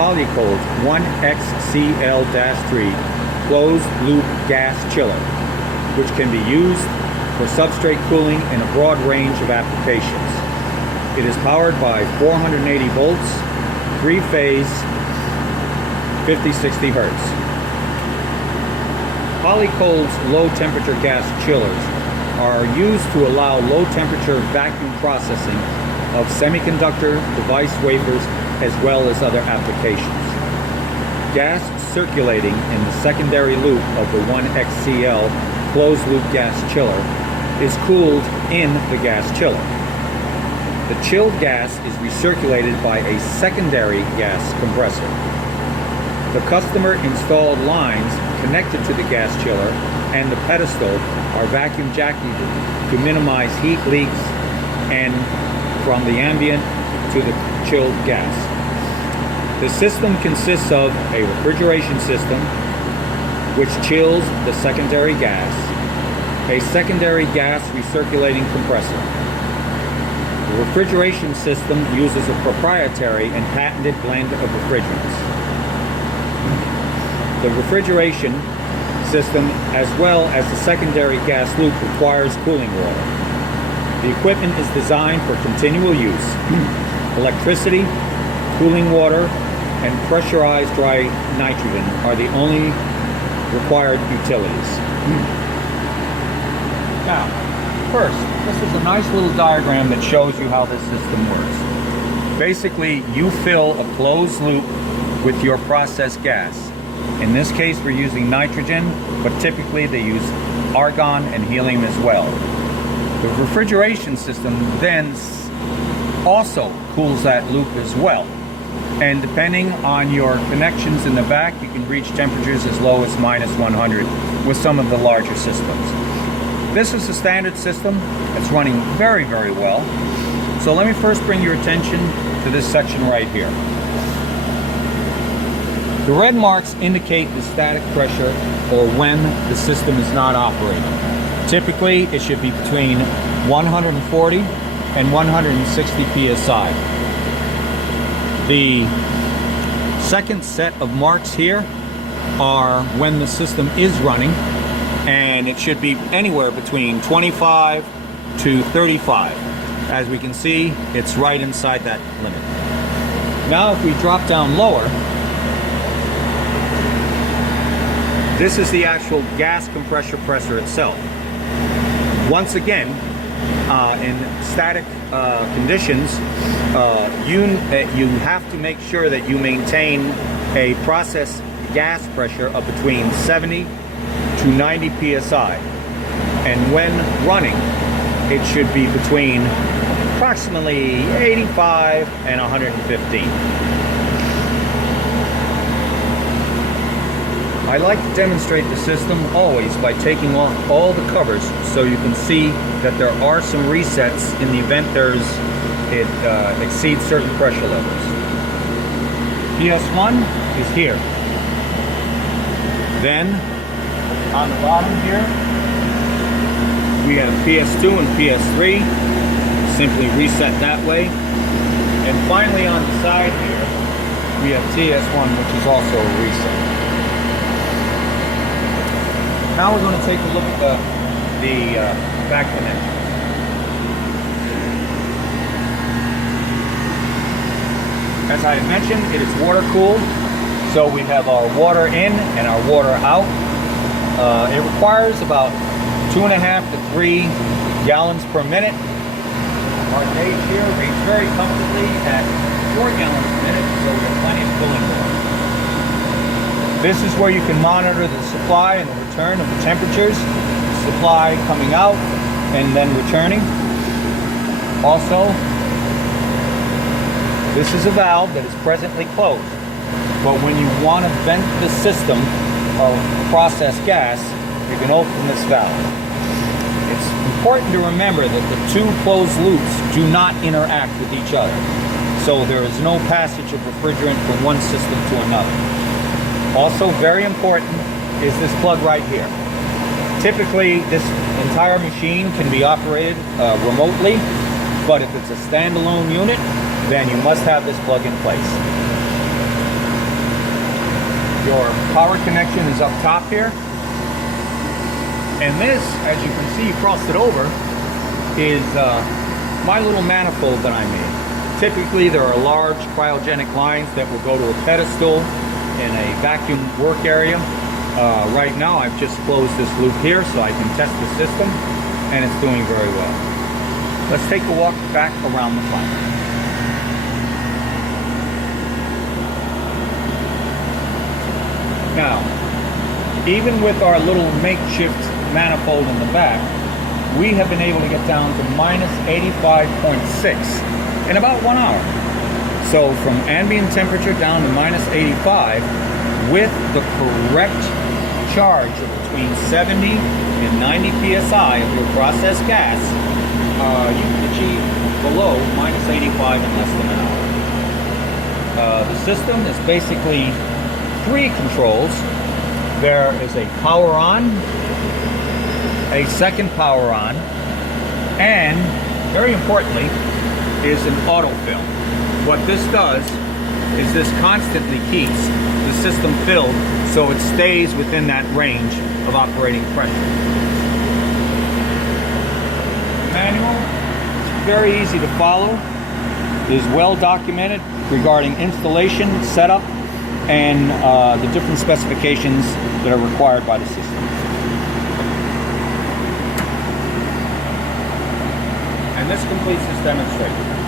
Polycold 1XCL-3 closed loop gas chiller, which can be used for substrate cooling in a broad range of applications. It is powered by 480 volts, 3-phase, 50-60 Hertz. Polycold's low temperature gas chillers are used to allow low temperature vacuum processing of semiconductor device wafers as well as other applications. Gas circulating in the secondary loop of the 1XCL closed loop gas chiller is cooled in the gas chiller. The chilled gas is recirculated by a secondary gas compressor. The customer installed lines connected to the gas chiller and the pedestal are vacuum jacketed to minimize heat leaks and from the ambient to the chilled gas. The system consists of a refrigeration system, which chills the secondary gas, a secondary gas recirculating compressor. The refrigeration system uses a proprietary and patented blend of refrigerants. The refrigeration system, as well as the secondary gas loop, requires cooling water. The equipment is designed for continual use. Electricity, cooling water, and pressurized dry nitrogen are the only required utilities. Now, first, this is a nice little diagram that shows you how this system works. Basically, you fill a closed loop with your processed gas. In this case, we're using nitrogen, but typically they use argon and helium as well. The refrigeration system then also cools that loop as well. And depending on your connections in the back, you can reach temperatures as low as -100 with some of the larger systems. This is a standard system. It's running very, very well. So let me first bring your attention to this section right here. The red marks indicate the static pressure or when the system is not operating. Typically, it should be between 140 and 160 psi. The second set of marks here are when the system is running, and it should be anywhere between 25 to 35. As we can see, it's right inside that limit. Now if we drop down lower, this is the actual gas compressor presser itself. Once again, in static conditions, you have to make sure that you maintain a process gas pressure of between 70 to 90 psi. And when running, it should be between approximately 85 and 115. I like to demonstrate the system always by taking off all the covers so you can see that there are some resets in the event it exceeds certain pressure levels. PS1 is here. Then on the bottom here we have PS2 and PS3. Simply reset that way. And finally on the side here we have TS1, which is also a reset. Now we're going to take a look at the back connection. As I mentioned, it is water cooled, so we have our water in and our water out. It requires about 2.5 to 3 gallons per minute. Our gauge here reads very comfortably at 4 gallons per minute, so we have plenty of cooling water. This is where you can monitor the supply and the return of the temperatures, supply coming out and then returning. Also, this is a valve that is presently closed, but when you want to vent the system of processed gas, you can open this valve. It's important to remember that the two closed loops do not interact with each other, so there is no passage of refrigerant from one system to another. Also very important is this plug right here. Typically this entire machine can be operated remotely, but if it's a standalone unit, then you must have this plug in place. Your power connection is up top here. And this, as you can see, crossed it over, is my little manifold that I made. Typically, there are large cryogenic lines that will go to a pedestal in a vacuum work area. Right now, I've just closed this loop here so I can test the system, and it's doing very well. Let's take a walk back around the plant. Now, even with our little makeshift manifold in the back, we have been able to get down to minus 85.6 in about 1 hour. So from ambient temperature down to minus 85 with the correct charge of between 70 and 90 psi of your processed gas, you can achieve below minus 85 in less than an hour. The system is basically 3 controls. There is a power on, a second power on, and very importantly is an autofill. What this does is this constantly keeps the system filled so it stays within that range of operating pressure. The manual is very easy to follow, is well documented regarding installation, setup, and the different specifications that are required by the system. And this completes this demonstration.